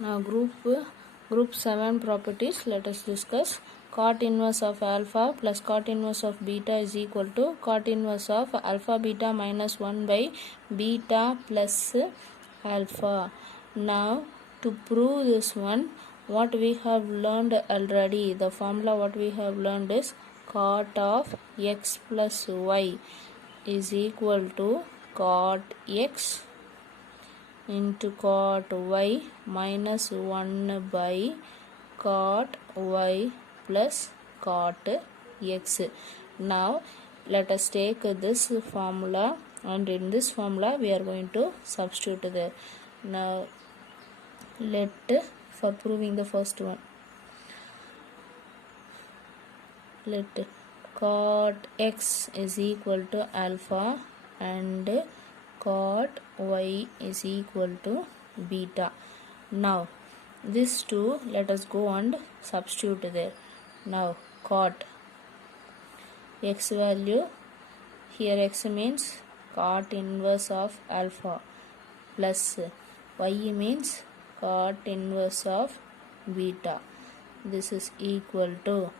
Now group 7 properties, let us discuss. Cot inverse of alpha plus cot inverse of beta is equal to cot inverse of alpha beta minus 1 by beta plus alpha. Now to prove this one, what we have learned already, the formula what we have learned is cot of x plus y is equal to cot x into cot y minus 1 by cot y plus cot x. Now let us take this formula, and in this formula we are going to substitute there. Now for proving the first one, let cot x is equal to alpha and cot y is equal to beta. Now these two, let us go and substitute there. Now cot x value, here x means cot inverse of alpha plus y means cot inverse of beta. This is equal to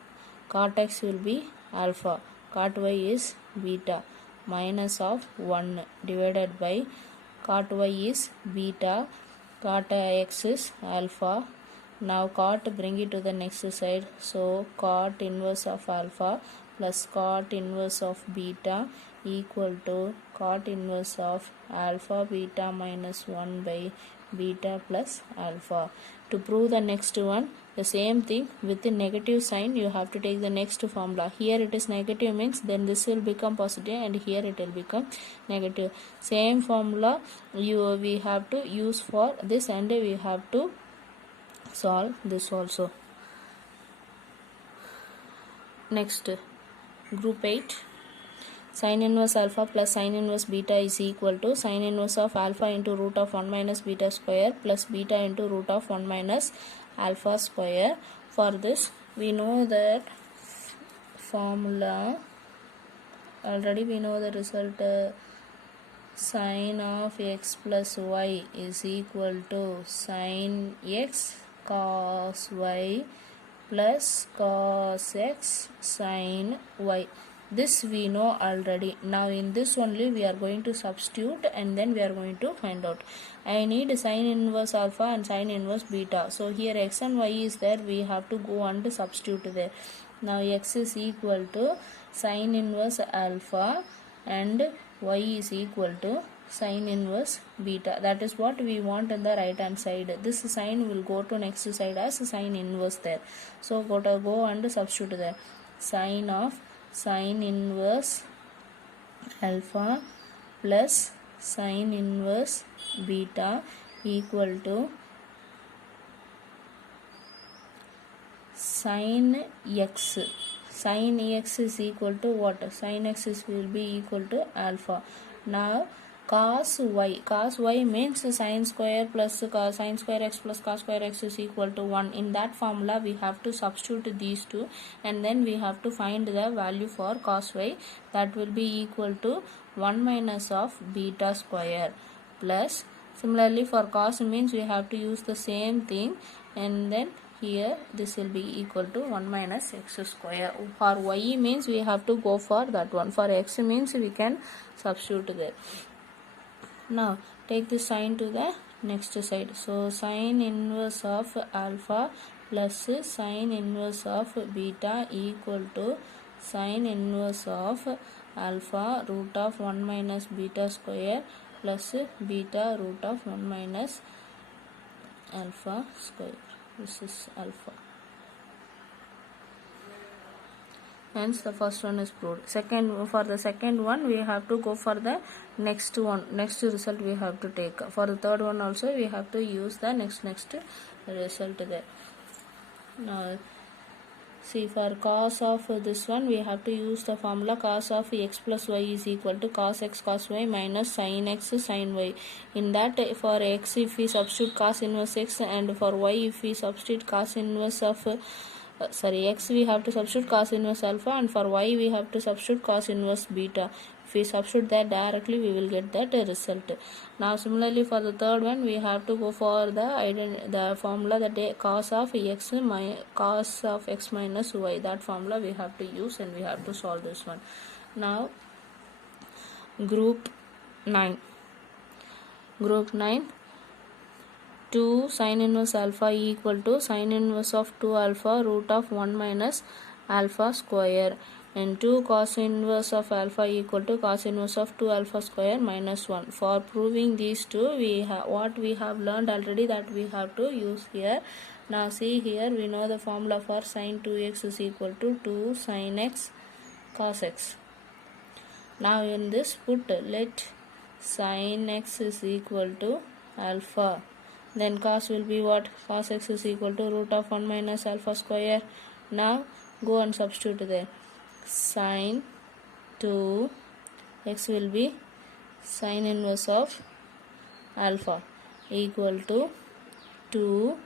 cot x will be alpha, cot y is beta, minus of 1 divided by cot y is beta, cot x is alpha. Now cot, bring it to the next side, so cot inverse of alpha plus cot inverse of beta equal to cot inverse of alpha beta minus 1 by beta plus alpha. To prove the next one, the same thing with the negative sign, you have to take the next formula. Here it is negative means then this will become positive, and here it will become negative. Same formula we have to use for this, and we have to solve this also. Next, group 8, sin inverse alpha plus sin inverse beta is equal to sin inverse of alpha into root of 1 minus beta square plus beta into root of 1 minus alpha square. For this we know that formula already, we know the result. Sin of x plus y is equal to sin x cos y plus cos x sin y. This we know already. Now in this only we are going to substitute, and then we are going to find out. I need sin inverse alpha and sin inverse beta. So here x and y is there, we have to go and substitute there. Now x is equal to sin inverse alpha and y is equal to sin inverse beta. That is what we want in the right hand side. This sign will go to next side as sin inverse there. So go and substitute there. Sin of sin inverse alpha plus sin inverse beta equal to sin x. Sin x is equal to what? Sin x will be equal to alpha. Now cos y means sin square plus sin square x plus cos square x is equal to 1. In that formula we have to substitute these two, and then we have to find the value for cos y. That will be equal to 1 minus of beta square plus, similarly for cos means we have to use the same thing, and then here this will be equal to 1 minus x square. For y means we have to go for that one. For x means we can substitute there. Now take the sign to the next side. So sin inverse of alpha plus sin inverse of beta equal to sin inverse of alpha root of 1 minus beta square plus beta root of 1 minus alpha square. This is alpha. Hence the first one is proved. For the second one we have to go for the next one. Next result we have to take. For the third one also we have to use the next result there. Now see, for cos of this one we have to use the formula cos of x plus y is equal to cos x cos y minus sin x sin y. In that, for x if we substitute cos inverse x, and for y if we substitute cos inverse of x we have to substitute cos inverse alpha, and for y we have to substitute cos inverse beta. If we substitute that directly, we will get that result. Now similarly for the third one, we have to go for the formula that cos of x minus y. That formula we have to use and we have to solve this one. Now group 9. Group 9, 2 sin inverse alpha equal to sin inverse of 2 alpha root of 1 minus alpha square, and 2 cos inverse of alpha equal to cos inverse of 2 alpha square minus 1. For proving these two, what we have learned already, that we have to use here. Now see here, we know the formula for sin 2x is equal to 2 sin x cos x. Now in this put let sin x is equal to alpha, then cos will be what? Cos x is equal to root of 1 minus alpha square. Now go and substitute there. Sin 2 x will be sin inverse of alpha equal to 2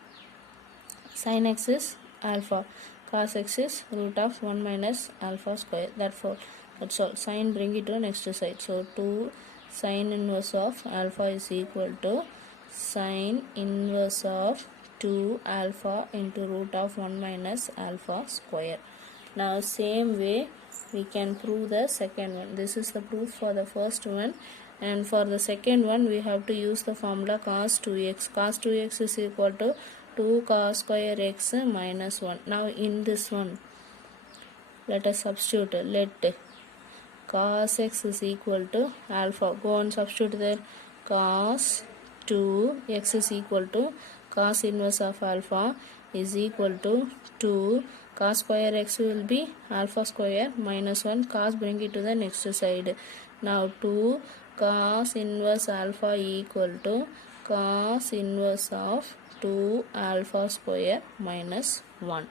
sin x is alpha, cos x is root of 1 minus alpha square. That's all. Sin, bring it to next side. So 2 sin inverse of alpha is equal to sin inverse of 2 alpha into root of 1 minus alpha square. Now same way we can prove the second one. This is the proof for the first one, and for the second one we have to use the formula cos 2x. Cos 2x is equal to 2 cos square x minus 1. Now in this one, let us substitute. Let cos x is equal to alpha. Go and substitute there. Cos 2 x is equal to cos inverse of alpha is equal to 2 cos square x will be alpha square minus 1. Cos, bring it to the next side. Now 2 cos inverse alpha equal to cos inverse of 2 alpha square minus 1.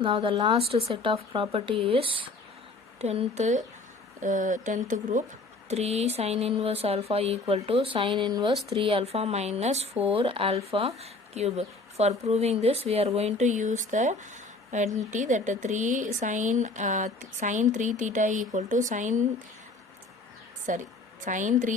Now the last set of property is 10th group. 3 sin inverse alpha equal to sin inverse 3 alpha minus 4 alpha cube. For proving this, we are going to use the identity that 3 sin 3 theta equal to sin 3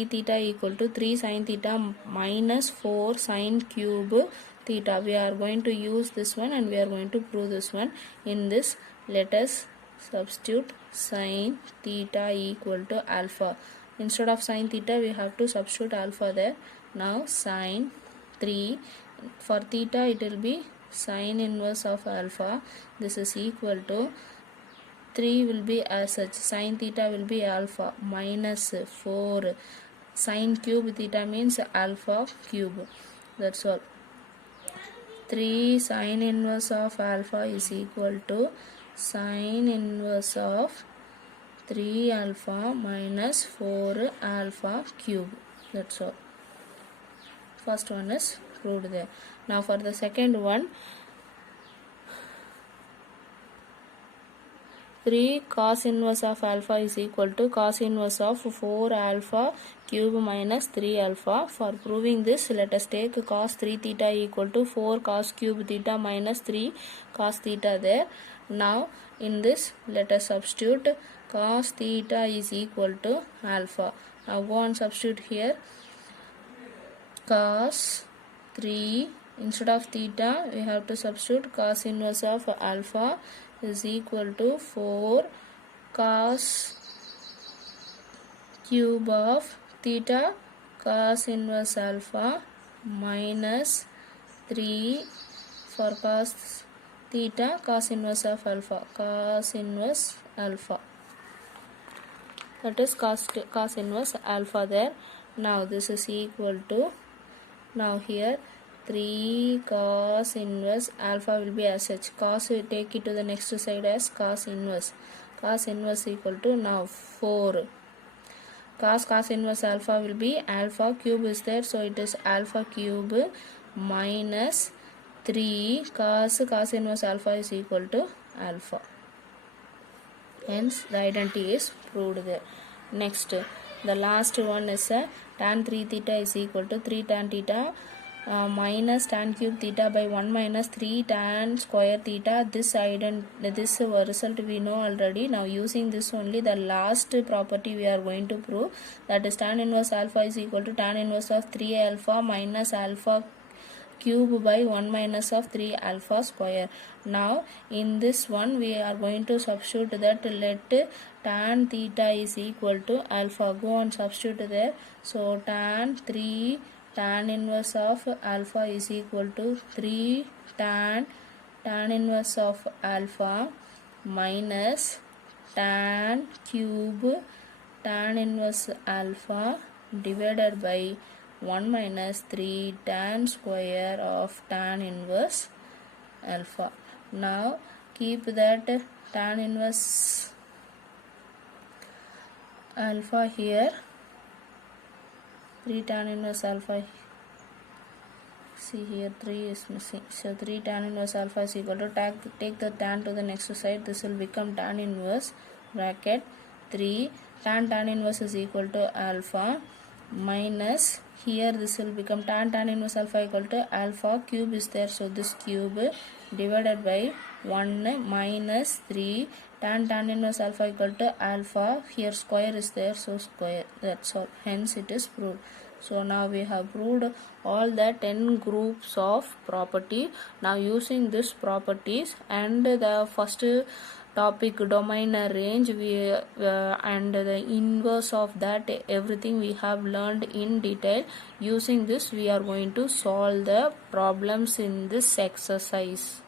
theta equal to 3 sin theta minus 4 sin cube theta. We are going to use this one and we are going to prove this one. In this, let us substitute sin theta equal to alpha. Instead of sin theta, we have to substitute alpha there. Now sin 3, for theta it will be sin inverse of alpha. This is equal to 3 will be as such, sin theta will be alpha minus 4 sin cube theta means alpha cube. That's all. 3 sin inverse of alpha is equal to sin inverse of 3 alpha minus 4 alpha cube. That's all. First one is proved there. Now for the second one, 3 cos inverse of alpha is equal to cos inverse of 4 alpha cube minus 3 alpha. For proving this, let us take cos 3 theta equal to 4 cos cube theta minus 3 cos theta there. Now in this, let us substitute cos theta is equal to alpha. Now go and substitute here. Cos 3, instead of theta we have to substitute cos inverse of alpha is equal to 4 cos cube of theta cos inverse alpha minus 3 for cos theta cos inverse of alpha, cos inverse alpha, that is cos inverse alpha there. Now this is equal to, now here 3 cos inverse alpha will be as such, cos we take it to the next side as cos inverse equal to now 4 cos inverse alpha will be alpha cube is there, so it is alpha cube minus 3 cos inverse alpha is equal to alpha. Hence the identity is proved there. Next, the last one is tan 3 theta is equal to 3 tan theta minus tan cube theta by 1 minus 3 tan square theta. This result we know already. Now using this only, the last property we are going to prove, that is tan inverse alpha is equal to tan inverse of 3 alpha minus alpha cube by 1 minus of 3 alpha square. Now in this one we are going to substitute that, let tan theta is equal to alpha. Go and substitute there. So tan inverse of alpha is equal to 3 tan inverse of alpha minus tan cube tan inverse alpha divided by 1 minus 3 tan square of tan inverse alpha. Now keep that tan inverse alpha here, 3 tan inverse alpha, see here 3 is missing, so 3 tan inverse alpha is equal to, take the tan to the next side, this will become tan inverse bracket 3 tan inverse is equal to alpha minus, here this will become tan inverse alpha equal to alpha cube is there, so this cube divided by 1 minus 3 tan inverse alpha equal to alpha, here square is there, so square, that's all, hence it is proved. So now we have proved all the 10 groups of property. Now using these properties and the first topic domain range, we and the inverse of that, everything we have learned in detail. Using this we are going to solve the problems in this exercise.